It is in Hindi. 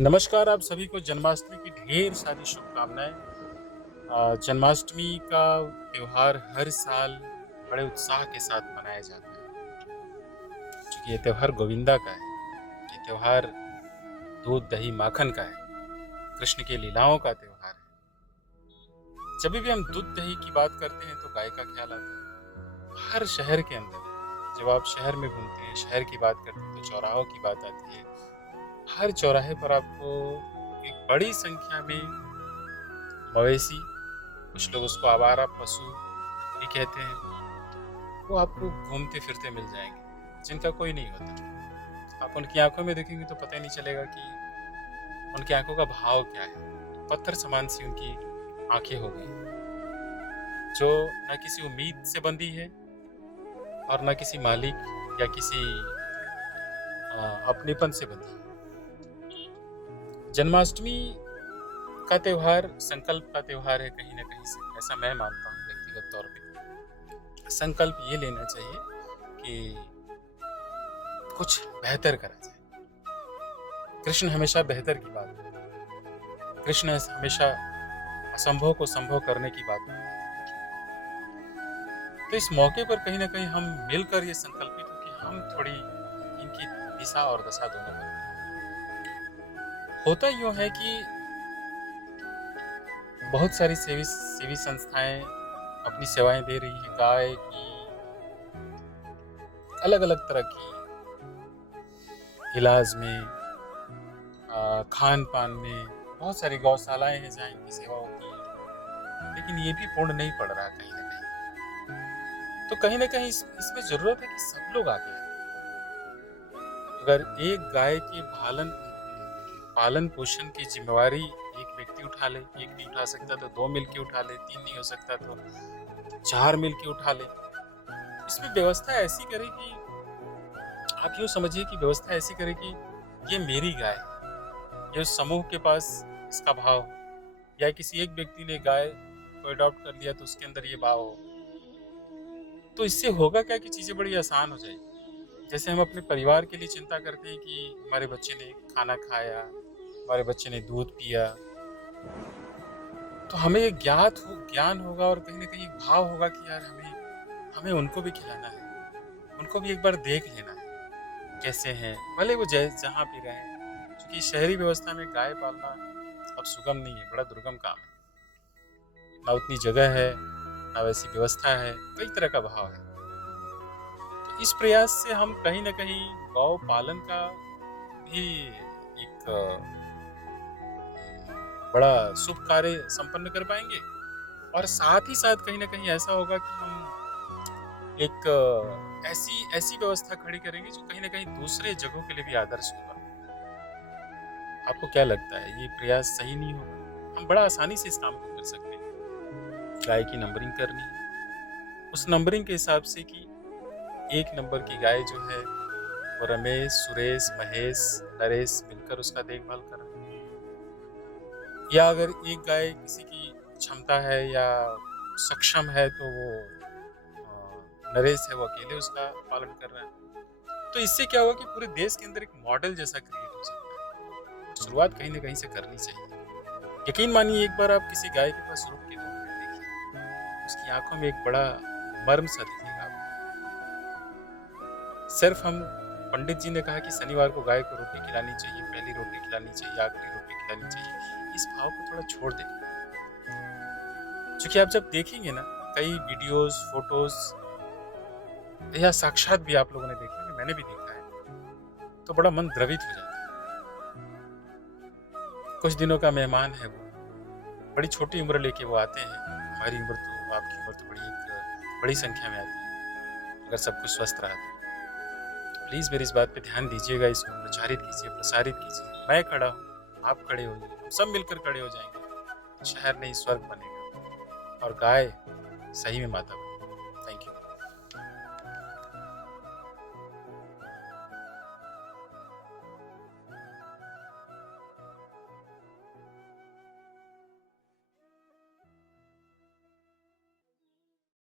नमस्कार, आप सभी को जन्माष्टमी की ढेर सारी शुभकामनाएँ। जन्माष्टमी का त्योहार हर साल बड़े उत्साह के साथ मनाया जाता है, क्योंकि ये त्योहार गोविंदा का है। ये त्योहार दूध, दही, माखन का है, कृष्ण की लीलाओं का त्योहार है। जब भी हम दूध, दही की बात करते हैं, तो गाय का ख्याल आता है। हर शहर के अंदर, जब आप शहर में घूमते हैं, शहर की बात करते हैं, तो चौराहों की बात आती है। हर चौराहे पर आपको एक बड़ी संख्या में मवेशी, कुछ लोग उसको आवारा पशु भी कहते हैं, वो आपको घूमते फिरते मिल जाएंगे, जिनका कोई नहीं होता। आप उनकी आंखों में देखेंगे तो पता ही नहीं चलेगा कि उनकी आंखों का भाव क्या है। पत्थर समान सी उनकी आंखें हो गई, जो न किसी उम्मीद से बंधी है और न किसी मालिक या किसी अपनेपन से बंधी है। जन्माष्टमी का त्योहार संकल्प का त्योहार है, कहीं ना कहीं से ऐसा मैं मानता हूँ व्यक्तिगत तौर पे। संकल्प ये लेना चाहिए कि कुछ बेहतर करा जाए। कृष्ण हमेशा बेहतर की बात करते हैं। कृष्ण हमेशा असंभव को संभव करने की बात करते हैं। तो इस मौके पर कहीं ना कहीं हम मिलकर ये संकल्पित हो कि हम थोड़ी इनकी दिशा और दशा दोनों बदलें। होता यूं है कि बहुत सारी सेवी सेवी संस्थाएं अपनी सेवाएं दे रही हैं। गाय की अलग अलग तरह की इलाज में, खान पान में बहुत सारी गौशालाएं हैं जहाँ इनकी सेवा होती है, लेकिन ये भी पूर्ण नहीं पड़ रहा कहीं ना कहीं। तो कहीं ना कहीं इसमें जरूरत है कि सब लोग आगे आए। अगर एक गाय के पालन पोषण की जिम्मेवारी एक व्यक्ति उठा ले, एक नहीं उठा सकता तो दो मिलके उठा ले, तीन नहीं हो सकता तो चार मिलके उठा ले। इसमें व्यवस्था ऐसी करे कि आप यूँ समझिए कि व्यवस्था ऐसी करे कि ये मेरी गाय है, ये उस समूह के पास इसका भाव, या किसी एक व्यक्ति ने गाय को अडॉप्ट कर लिया तो उसके अंदर ये भाव हो। तो इससे होगा क्या कि चीज़ें बड़ी आसान हो जाएगी। जैसे हम अपने परिवार के लिए चिंता करते हैं कि हमारे बच्चे ने खाना खाया, हमारे बच्चे ने दूध पिया, तो हमें एक ज्ञान होगा और कहीं ना कहीं एक भाव होगा कि यार हमें हमें उनको भी खिलाना है, उनको भी एक बार देख लेना है कैसे हैं, भले वो जहाँ भी रहें। क्योंकि शहरी व्यवस्था में गाय पालना अब सुगम नहीं है, बड़ा दुर्गम काम है। ना उतनी जगह है, ना वैसी व्यवस्था है, कई तरह का भाव है। तो इस प्रयास से हम कहीं ना कहीं गौ पालन का भी एक बड़ा शुभ कार्य संपन्न कर पाएंगे। और साथ ही साथ कहीं ना कहीं ऐसा होगा कि हम एक ऐसी ऐसी व्यवस्था खड़ी करेंगे जो कहीं ना कहीं दूसरे जगहों के लिए भी आदर्श होगा। आपको क्या लगता है, ये प्रयास सही नहीं होगा? हम बड़ा आसानी से इस काम को कर सकते हैं। गाय की नंबरिंग करनी है, उस नंबरिंग के हिसाब से कि एक नंबर की गाय जो है वो रमेश, सुरेश, महेश, नरेश मिलकर उसका देखभाल कर रहे हैं। या अगर एक गाय किसी की क्षमता है या सक्षम है तो वो नरेश है, वो अकेले उसका पालन कर रहा है। तो इससे क्या होगा कि पूरे देश के अंदर एक मॉडल जैसा क्रिएट हो सकता है। शुरुआत कहीं ना कहीं से करनी चाहिए। यकीन मानिए, एक बार आप किसी गाय के पास रुक के देखिए, उसकी आंखों में एक बड़ा मर्म सा दिखेगा आपको। सिर्फ हम पंडित जी ने कहा कि शनिवार को गाय को रोटी खिलानी चाहिए, पहली रोटी खिलानी चाहिए, आखिरी रोटी खिलानी चाहिए, इस भाव को थोड़ा छोड़ दें। क्योंकि आप जब देखेंगे ना, कई वीडियोस, फोटोज या साक्षात भी आप लोगों ने देखे होंगे, मैंने भी देखा है, तो बड़ा मन द्रवित हो जाता है। कुछ दिनों का मेहमान है वो, बड़ी छोटी उम्र लेके वो आते हैं। हमारी उम्र तो, आपकी उम्र तो बड़ी संख्या में आती है, अगर सब कुछ स्वस्थ रहा तो। प्लीज़ मेरी इस बात पे ध्यान दीजिएगा, इसको प्रचारित कीजिए, प्रसारित कीजिए। मैं खड़ा हूँ, आप खड़े होइए, हम सब मिलकर खड़े हो जाएंगे, शहर नहीं स्वर्ग बनेगा और गाय सही में माता बनेगी।